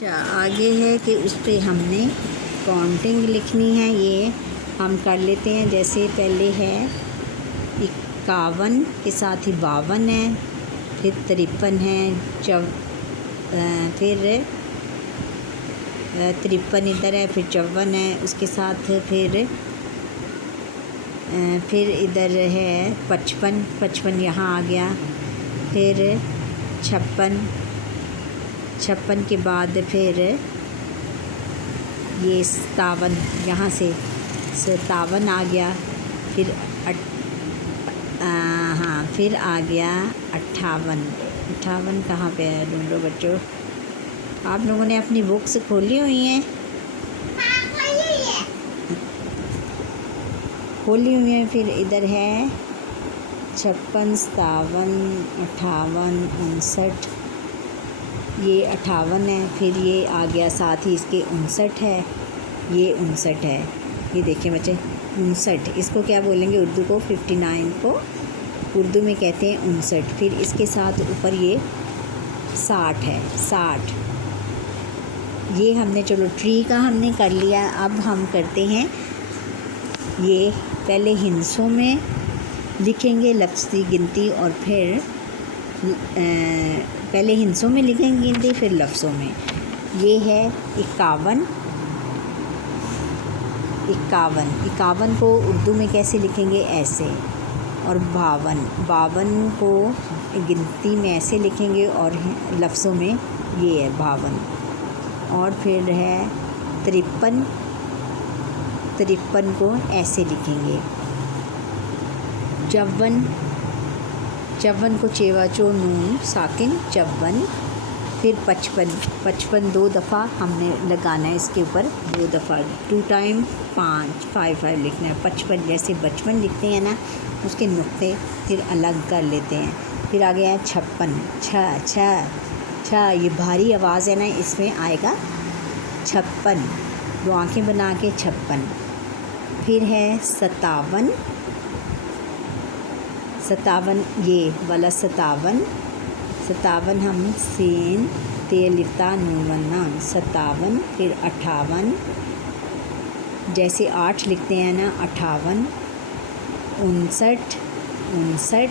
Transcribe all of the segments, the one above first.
अच्छा, आगे है कि उस पर हमने काउंटिंग लिखनी है। ये हम कर लेते हैं। जैसे पहले है 51 के साथ ही 52 है, फिर 53 है, फिर 53 इधर है, फिर 54 है, उसके साथ फिर इधर है 55 यहाँ आ गया, फिर 56 के बाद फिर ये 57 यहाँ से 57 आ गया, फिर हाँ फिर आ गया 58 कहाँ पे है ढूंढो बच्चों। आप लोगों ने अपनी बुक्स खोली हुई हैं? खोली हुई है। फिर इधर है 56, 57, 58, 59, ये 58 है, फिर ये आ गया साथ ही इसके 59 है, ये 59 है। ये देखिए बच्चे 59, इसको क्या बोलेंगे उर्दू को? 59 को उर्दू में कहते हैं 59। फिर इसके साथ ऊपर ये 60 है, 60। ये हमने चलो ट्री का हमने कर लिया। अब हम करते हैं ये पहले हिंसों में लिखेंगे लफ्ज़ी गिनती और फिर पहले हिंसों में लिखेंगे गिनती फिर लफ्ज़ों में। ये है 51 को उर्दू में कैसे लिखेंगे? ऐसे। और 52 को गिनती में ऐसे लिखेंगे और लफ्ज़ों में ये है 52। और फिर है 53 को ऐसे लिखेंगे। 54 को चेवाचो नून साकिन 54। फिर 55 दो दफ़ा हमने लगाना है इसके ऊपर, 2 दफ़ा 2 टाइम 5 लिखना है। 55 जैसे बचपन लिखते हैं ना, उसके नुक्ते फिर अलग कर लेते हैं। फिर आ गया है 56 छ ये भारी आवाज़ है ना, इसमें आएगा 56, दो आँखें बना के 56। फिर है 57 ये वाला 57 हम सीन ते लिखता नून वन्ना 57। फिर 58 जैसे 8 लिखते हैं ना, 58, 59,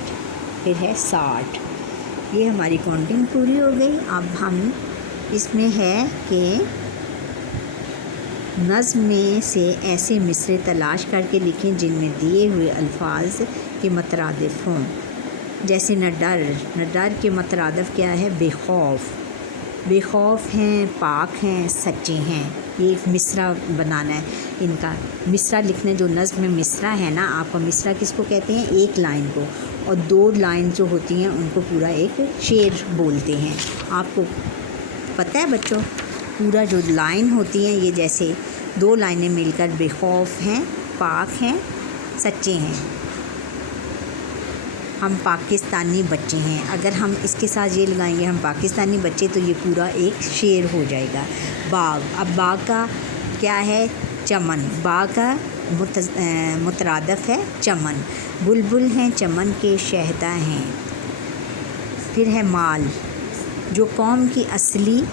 फिर है 60। ये हमारी काउंटिंग पूरी हो गई। अब हम इसमें है कि नज़्म में से ऐसे मिसरे तलाश करके लिखें जिनमें दिए हुए अल्फाज के मतरादिफ हों। जैसे न डर के मतरादिफ क्या है? बेखौफ हैं, पाक हैं, सच्चे हैं। ये एक मिसरा बनाना है इनका। मिसरा लिखने जो नज़्म में मिसरा है ना, आपका मिसरा किसको कहते हैं? एक लाइन को, और 2 लाइन जो होती हैं उनको पूरा एक शेर बोलते हैं। आपको पता है बच्चों? पूरा जो लाइन होती हैं ये जैसे 2 लाइनें मिलकर बेखौफ हैं, पाक हैं, सच्चे हैं, हम पाकिस्तानी बच्चे हैं। अगर हम इसके साथ ये लगाएंगे हम पाकिस्तानी बच्चे, तो ये पूरा एक शेर हो जाएगा। बाग, अब बाग का क्या है? चमन। बाग का मुतरादफ है चमन। बुलबुल हैं चमन के शहदा हैं। फिर है माल, जो कौम की असली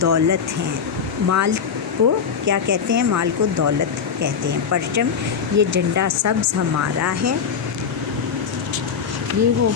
दौलत हैं। माल को क्या कहते हैं? माल को दौलत कहते हैं। परचम, ये झंडा सब्ज़ हमारा है। ये वो